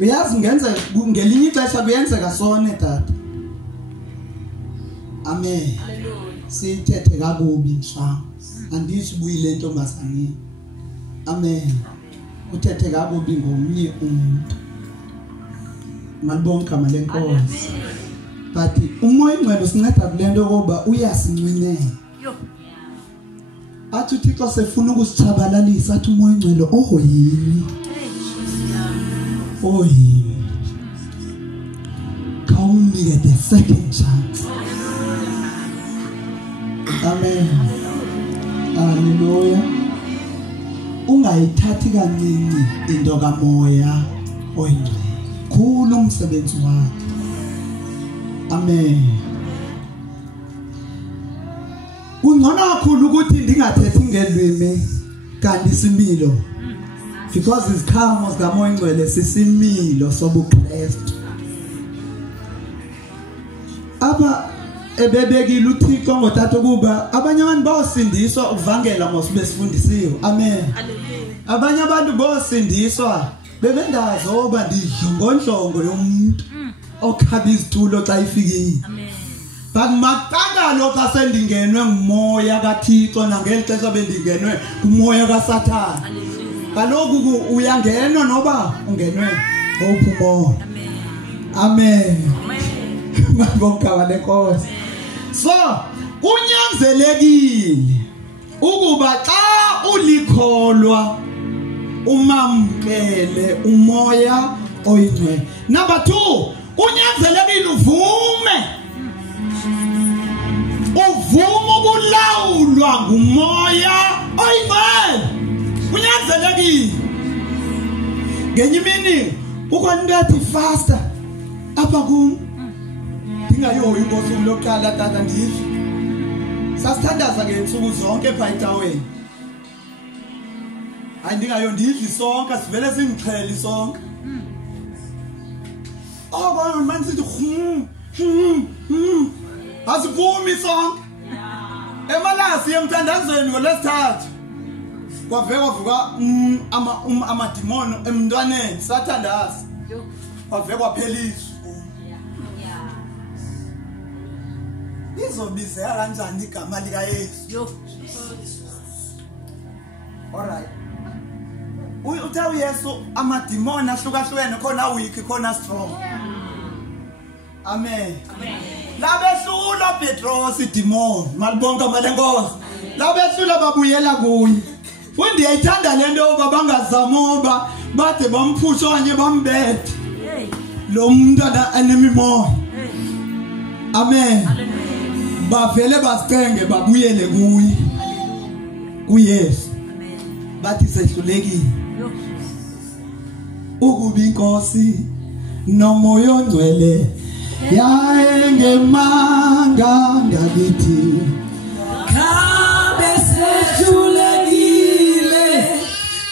uyazi ngenza ngelinye ixesha kuyenzeka sone tata. Amen. Sithethe kakubi mfana. Andisibuyile intombazane. Amen. Uthethe kakubi ngomnye umuntu. Malibonke malenkosi. But umoya ingcwele sinceda kulento ngoba uyasincinela. Athi uThixo sefuna ukusitshabalalisa athi umoya ingcwele yini. Yini. Kawunike the second chance. Amen. Hallelujah. Ungayithathi kancinci into kamoya oyingcwele. Khulu umsebenzi wakhe. Amen. Kungcono kakhulu ukuthi ndingathethi ngelwimi kanti similo. Because izikhamo zikamoya ingcwele sisimilo sobuKristu. Aba ebebekile uThixo ngothatha kuba abanye abantu bosindiswa uvangela ngosibe sifundisiwe. Amen. Abanye abantu bosindiswa bebendazoba ndidlongodlongo yomuntu okhaba izitulo xa ifikile. Amen. Bakumakaka lokho sendingenwe ngumoya kaThixo nangelixesha bendingenwe kumoya kaSathane. Kaloku uyangenwa noba ungenwe ngophumo. Amen. Mabonke lenkosi. So kunyanzelekile ukuba xa ulikholwa umamkele umoya oyingcwele. Number 2, kunyanzelekile uvume ukulawulwa ngumoya oyingcwele. Kunyanzelekile. Ngenye imini ukwandathi faster apha kum ndingayoyi inkosi lokuqala tata ndidle. Sasithandaza ngensuku zonke pha etaweni. Ndingayo ndidli sonke sivele singixheli sonke. Bana manje sithi asivumi sonke. Emalasi emthandazweni ngolesithathu. Kwaveka kwavuka amadimoni emntwaneni sathandaza. Kwaveka kwaphelisa. Izobizeka kanjani igama lika Yesu? Alright. Uthe uYesu amadimoni ahlukahlukene khona weak khona strong. Amen. Labehlula Petros idemon malibonke amalenkosi. Labehlula babuyela kuye. Futhi ndiyayithanda lento babangazama bade bamphusha okanye bambethe. Lo muntu anemimoya. Amen. Bavele basicenge babuyele kuye. KuYesu. Bathi sehlulekile. Ukuba inkosi nomoya ongcwele yayengemanga ngakithi kabe sehlulekile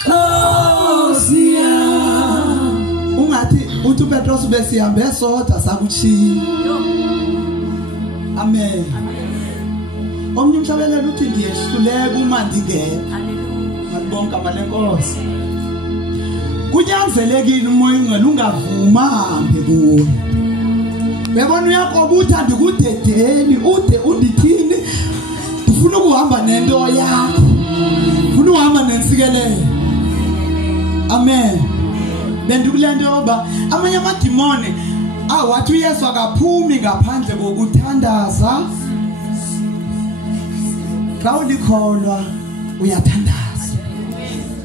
Nkosi yami. Ungathi uthi uPetros besihambe sodwa sakuchiya. Amen. Omnye umhlabelelo uthi ndiyehluleka uma ndingekho. Malibonke amalenkosi. Kunyanzelekile umoya ongcwele ungavuma hambe kuwe. Bebona uyakoba uthanda ukudedeni ude undithini. Ufuna ukuhamba nento yakho. Ufuna ukuhamba nensikelelo. Amen. Bendikulento yoba amanye amadimoni wathi uYesu akaphumi ngaphandle kokuthandaza. Xa ulikholwa uyathandaza.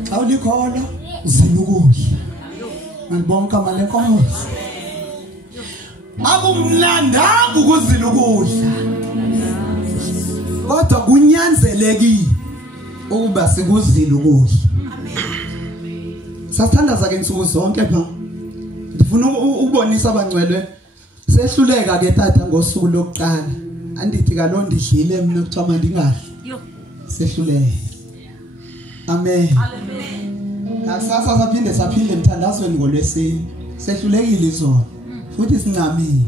Xa ulikholwa uzilukudla. Malibonke amalenkosi. Akumlandanga ukuzilukudla. Kodwa kunyanzelekile ukuba sikuzilukudla. Sasithandaza ke insuku zonke pha. Ndifuna ukubonisa abangcwele sehluleka ke tata ngosuku lokuqala. Andithi kalo ndidlile mina kuthiwa mandingadli. Sehluleka. Amen. Akusasa saphinde emthandazweni ngolwesine. Sehlulekile izolo. Futhi sincamile.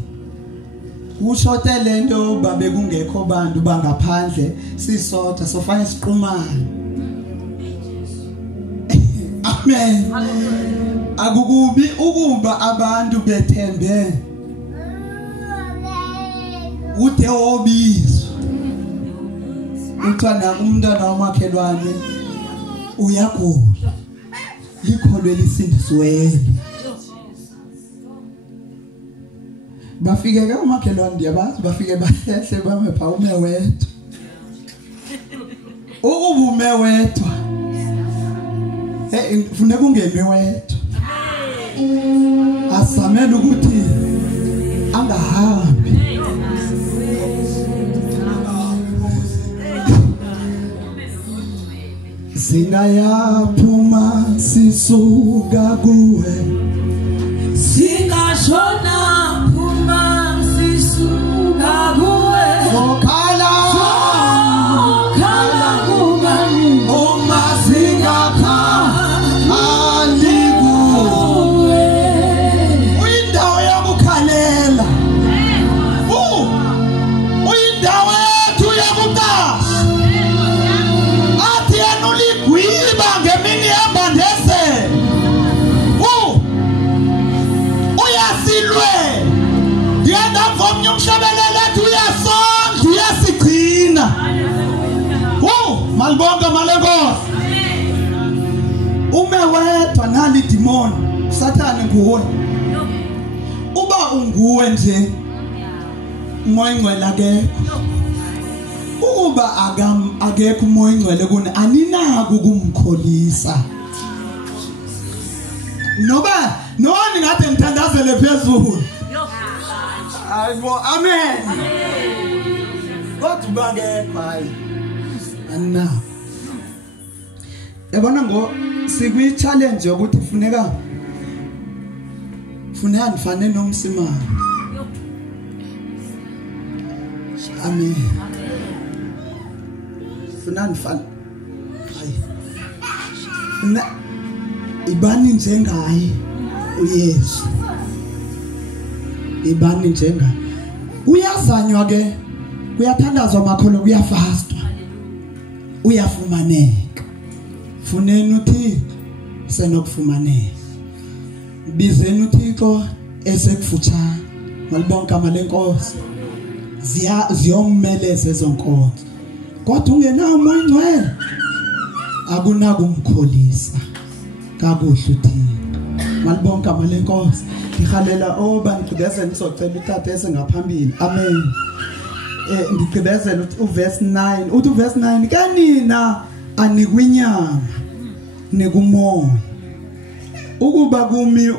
Ushote lento babe kungekho bantu bangaphandle sisodwa sofana siqhumana. Amen. Akukubi ukuba abantu bethembe uthe obizwa uthanda umntana wamakhelwane uyagula likholwe lisindisiwe bafike ke umakhelwane ndiyabazi bafike bahle bamepha umewethu ukubume wedwa ufune kungeme wedwa asamela ukuthi angahambi singayaphuma sisuka kuwe singashona phuma sisuka kuwe okhala kubani uma singakha andikuwe uyindawo yokukhalela uyindawo yethu yokuqasha athi yena uligwiba ngemini yambandeze uyasilwe yena vomnye umhlabelele ethi uyasondla uyasigcina malibonga malenkosi ume wedwa nali demon sathane nguwe uba unguwe nje umoya ingcwele akekho ukuba akekho umoya ingcwele kuni aninako ukumkholisa noba noni ngathi ngithandazele phezulu ayibo amen kodwa bangekho hayi anna yabona ngo sikwi challenge yokuthi funeka nifane nomsimane amen funa nifane hayi na ibani njengaye uYesu ibani njengaye uyazanywa ke kuyathandazwa makholo kuyafastwa uyafumaneka funeni uThixo senokufumaneka bizeni uThixo esekufutshane malibonke amalenkosi ziyommeleza ezonkonzo kodwa ungenawo umoya ingcwele akunako umkholisa kakuhle uThixo malibonke amalenkosi ngihalela obanigqibezela nisocela uthathe esengaphambili amen ndigqibezela uverse 9 uthi uverse 9 kanina anikwinyama nekumoya ukuba kumi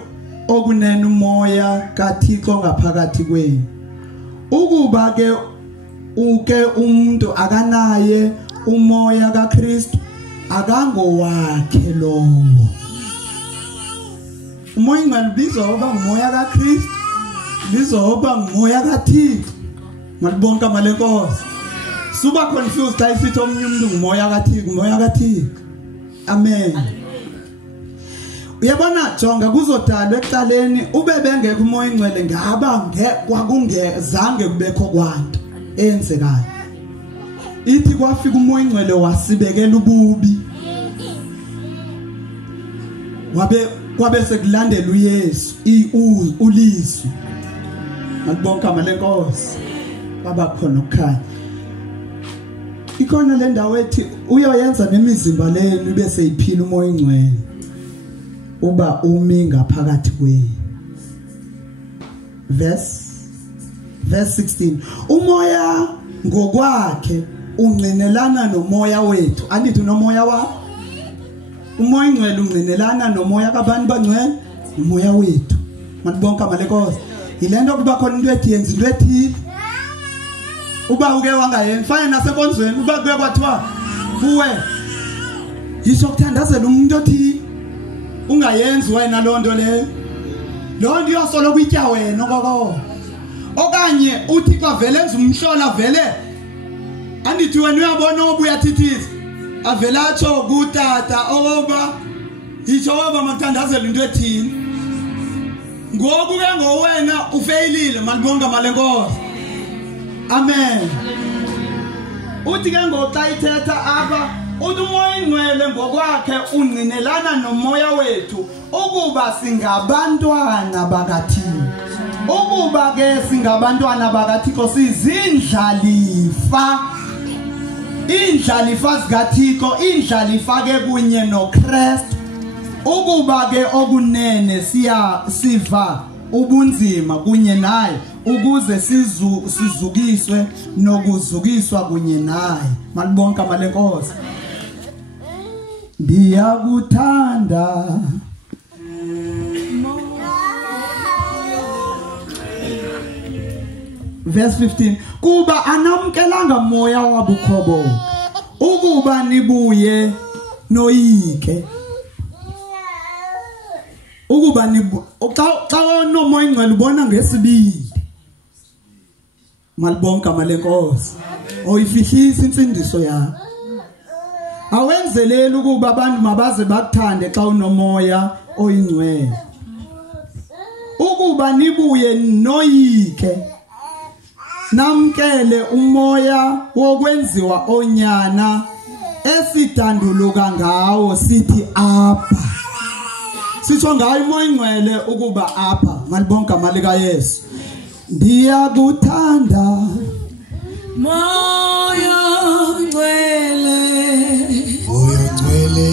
okunene umoya kaThixo ngaphakathi kwenu ukuba ke umuntu akanaye umoya kaKristu akangowakhe lowo umoya ingcwele bizoba umoya kaKristu bizoba umoya kaThixo malibonke amalenkosi suba confused xa isithi omnye umuntu umoya kaThixo amen uyabona jonga kuzodalwa ekuqaleni ube bengekho umoya ingcwele ngaba kwakungezange kubekho kwanto eyenzekayo ithi kwafika umoya ingcwele wasibekela ububi kwabe sekulandela uYesu ulizwi malibonke amalenkosi baba khona ukukhanya ikhona le ndawo ethi uyoyenza nemizimba lenu bese iphila umoya ingcwele uba umi ngaphakathi kwenu verse 16 umoya ngokwakhe ungcinelana nomoya wethu andithi nomoya wakho umoya ingcwele ungcinelana nomoya kabani bangcwele umoya wethu malibonke amalenkosi yilento kuba khona into ethi yenza into ethile uba uke wangayenzi fane nasenkonzweni uba kuye kwathiwa kuwe yisho kuthandazela umuntu othi ungayenzi wena lonto leyo lonto iyosolo kwitya wena kokho okanye uthi kwavele enza umhlola vele andithi wena uyabona obuya thithiza avela atsho kutata oba yisho oba makuthandazela into ethini ngoku ke ngowena ufailile malibonga malenkosi amen uthi ke ngoxa ithetha apha umoya oyingcwele ngokwakhe ungcinelana nomoya wethu ukuba singabantwana bakaThixo. Ukuba ke singabantwana bakaThixo sizindlalifa. Indlalifa zikaThixo, indlalifa ke kunye noKristu. Ukuba ke okunene siva ubunzima kunye naye ukuze sizukiswe nokuzukiswa kunye naye. Malibonke amalenkosi. Ndiyakuthanda verse 15 kuba anamkelanga moya wabukhobo ukuba nibuye noyike ukuba xa nomoya ingcwele ubona ngesibili. Malibonke amalenkosi. Oyifihlisa insindiso yakho. Awenzeleli ukuba abantu mabaze bakuthande xa unomoya oyingcwele. Ukuba nibuye noyike namkele umoya wokwenziwa onyana esidanduluka ngawo sithi apha. Sitsho ngayo umoya ingcwele ukuba apha. Malibonke amalika Yesu. Ndiyakuthanda moya ngcwele, moya ngcwele,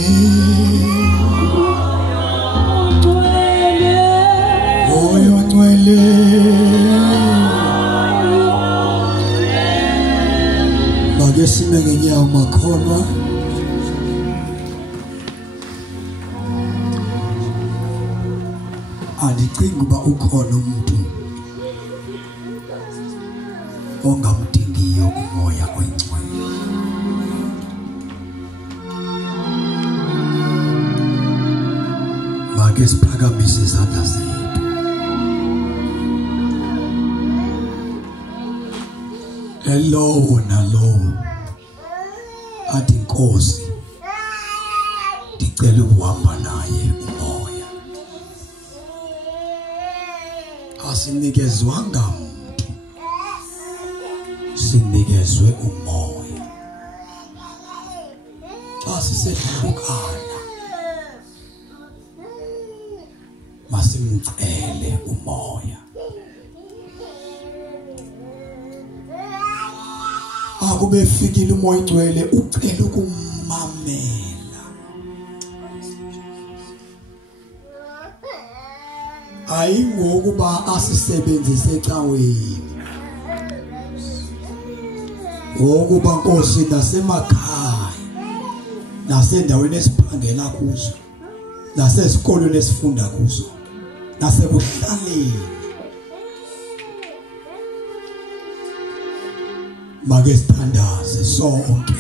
moya ngcwele, bake sime ngenyawo makholwa. Andicingi uba ukhona umuntu ongamdingiyo umoya oyingcwele. Make siphakamise izandla zethu. Lowo nalowo athi Nkosi ndicela ukuhamba naye umoya. Asinikezwanga muntu, sinikezwe umoya. Xa sisehlukana masimcele umoya. Akube fikile umoya ingcwele ucela ukumamela. Ayingokuba asisebenzise ecaweni. Ngokuba Nkosi nasemakhaya nasendaweni esiphangela kuzo nasesikolweni esifunda kuzo nasekuhlaleni make sithandaze sonke.